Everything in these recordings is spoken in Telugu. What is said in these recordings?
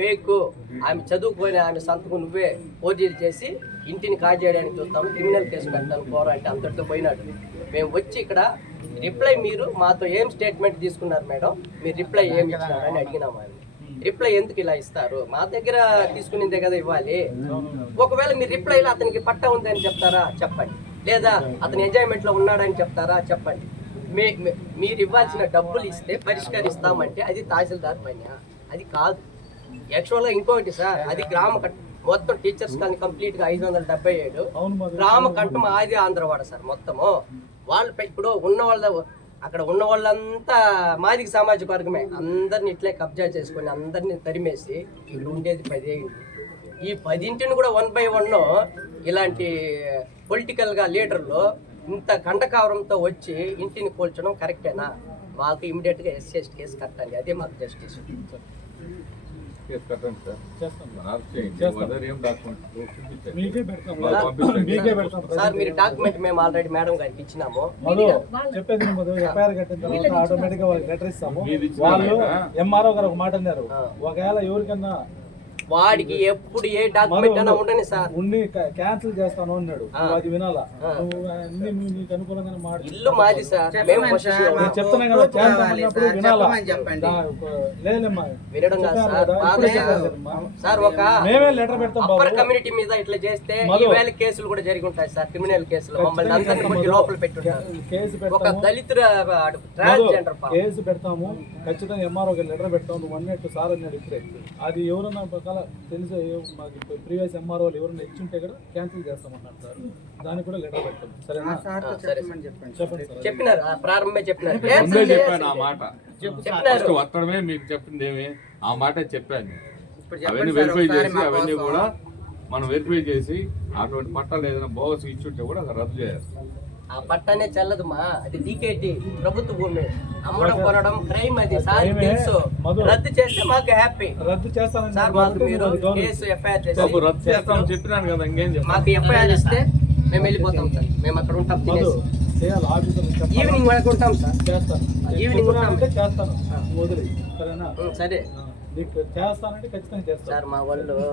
ఫేక్, ఆమె చదువుకొని ఆమె సంతకం నువ్వే ఫోర్జరీ చేసి ఇంటిని కాజేయడానికి చూస్తాము, క్రిమినల్ కేసు పెట్టాను పోరా అంటే అంతటితో పోయినాడు. మేము వచ్చి ఇక్కడ రిప్లై మీరు మాతో ఏం స్టేట్మెంట్ తీసుకున్నారు మేడం, మీరు రిప్లై ఏమి ఇచ్చినారు అని అడిగినాము. ఆయన రిప్లై ఎందుకు ఇలా ఇస్తారు, మా దగ్గర తీసుకునిందే కదా ఇవ్వాలి. ఒకవేళ మీరు రిప్లైలో అతనికి పట్టా ఉందని చెప్తారా చెప్పండి, లేదా అతను ఎంజాయ్మెంట్లో ఉన్నాడని చెప్తారా చెప్పండి. మీరు ఇవ్వాల్సిన డబ్బులు ఇస్తే పరిష్కరిస్తామంటే అది తహసీల్దార్ పని, అది కాదు. యాక్చువల్గా ఇంకొకటి సార్, అది గ్రామ మొత్తం టీచర్స్ కానీ కంప్లీట్గా 577 గ్రామ కంఠం ఆది ఆంధ్రవాడ సార్ మొత్తము. వాళ్ళు ఇప్పుడు ఉన్న వాళ్ళ అక్కడ ఉన్న వాళ్ళంతా మాదిగ సామాజిక వర్గమే, అందరిని ఇట్లే కబ్జా చేసుకొని అందరిని తరిమేసి ఇక్కడ ఉండేది 10 ఇంటి. ఈ 10 ఇంటిని కూడా 1 by 1 ఇలాంటి పొలిటికల్గా లీడర్లు ఇంత కండకావరంతో వచ్చి ఇంటిని కూల్చడం కరెక్టేనా? మాకు ఇమీడియట్గా SC/ST కేసు కట్టాలి, అదే మాకు జస్టిస్. సార్ మీరు డాక్యుమెంట్ మేము ఆల్రెడీ మేడం గారికి ఇచ్చినాము. చెప్పేది ఎఫ్ఐఆర్ కట్టిన తర్వాత ఆటోమేటిక్ గా వాళ్ళకి లెటర్ ఇస్తాము. వాళ్ళు MRO గారు ఒక మాట అన్నారు, ఒకవేళ ఎవరికన్నా వాడికి ఎప్పుడు ఏ డాక్యుమెంట్ అయినా ఉండని సార్ ఉండి క్యాన్సిల్ చేస్తాను అన్నాడు. అది వినాలా? నీకు అనుకూలంగా మాట ఇల్లు మాది సార్, మేము చెప్తున్నా కదా చేస్తామన్నప్పుడు వినాలా? లేదమ్మా వినడం సార్. ఒక మేమే లెటర్ పెడతాం. అప్పర్ కమ్యూనిటీ మీద ఇట్లా చేస్తే ఈవేళ కేసులు కూడా జరిగి ఉంటాయి సార్, క్రిమినల్ కేసులు. మమ్మల్ని అందరినీ కొట్టి లోపల పెట్టుంటారు. ఒక దళిత ట్రాన్స్జెండర్ కేసు పెడతాము ఖచ్చితంగా. MRO గారు లెటర్ పెడతాము. నువ్వు అన్నట్టు సార్ అన్నాడు ఇప్పుడే. అది ఎవరన్నా ప్రకారం తెలిసే మాకు ప్రీవియస్ MRO వాళ్ళు ఎవరైనా ఇచ్చుంటే కూడా క్యాన్సిల్ చేస్తామన్నారు సార్. దానికి కూడా లెటర్ పెట్టాం. సరేనా? చెప్పినారు ప్రారంభమే చెప్పినారు. ఆ మాట వత్తడమే మీకు చెప్పింది ఏమి ఆ మాట చెప్పాను. అవన్నీ వెరిఫై చేసి అవన్నీ కూడా మనం వెరిఫై చేసి అటువంటి పట్టాలు ఏదైనా బోగస్ ఇచ్చుంటే కూడా రద్దు చేయాలి. ఆ పట్టానే చెల్లదు మా, అది DKT ప్రభుత్వ భూమి. అమ్మడం కొనడం క్రైమ్, అది సార్ తెలుసు. రద్దు చేస్తే మాకు హ్యాపీ. రద్దు చేస్తాను సార్, మాకు మీరు కేసు FIR చేసి రద్దు చేస్తామని చెప్పినాను కదా, ఇంకేం చెప్పాలి. మాకు FIR ఇస్తే మేము వెళ్ళిపోతాం సార్. మేము అక్కడ ఉంటాం, ఈవినింగ్ వరకు ఉంటాం సార్. చేస్తాను, ఈవినింగ్ ఉంటాం చేస్తాను. వదిలి సరేనా? సరే చేస్తానంటే ఖచ్చితంగా చేస్తాను సార్. మా వాళ్ళు నువ్వు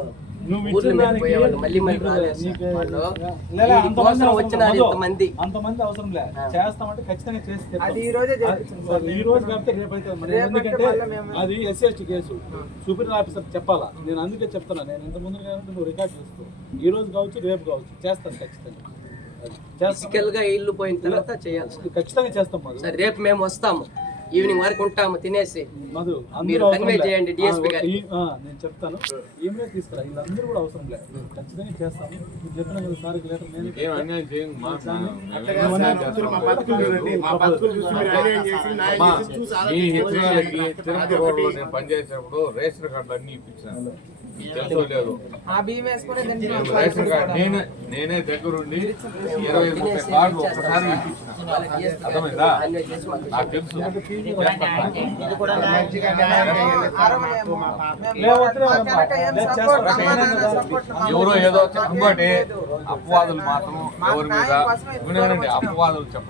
అంతమంది అవసరం లేదు. చేస్తామంటే ఖచ్చితంగా చేసి ఈ రోజు కాకపోతే రేపు అయితే. ఎందుకంటే అది SC/ST కేసు, సూపీరియర్ ఆఫీసర్ చెప్పాలా. నేను అందుకే చెప్తున్నా. నేను ఇంత ముందు కాబట్టి నువ్వు రికార్డ్ చేసుకో. ఈ రోజు కావచ్చు, రేపు కావచ్చు, చేస్తాను ఖచ్చితంగా. ఫిజికల్ గా ఇల్లు పోయిన తర్వాత చేయాలి, ఖచ్చితంగా చేస్తాం. సరే రేపు మేము వస్తాము, ఈవినింగ్ వరకు ఉంటాము తినేసి. మధు మీరు కన్వే చేయండి DSP గారికి. నేను చెప్తాను, ఏమే తీసుకురా. వీళ్ళందరూ కూడా అవసరం లేదు, ఖచ్చితంగా చేస్తాను. నేను చెప్పిన కదా సార్ లెటర్. నేను పనిచేసేటప్పుడు రేషన్ కార్డులు అన్ని ఇప్పించాను. తెలుసో లేదు, రేషన్ కార్డు నేనే దగ్గరుండి 20-30 కార్డులు ఒకసారి ఇప్పించిన. అర్థమైందా? నాకు తెలుసు. ఎవరో ఏదో ఇంకోటి అపవాదులు మాత్రం ఎవరి మీద అపవాదులు చెప్పు.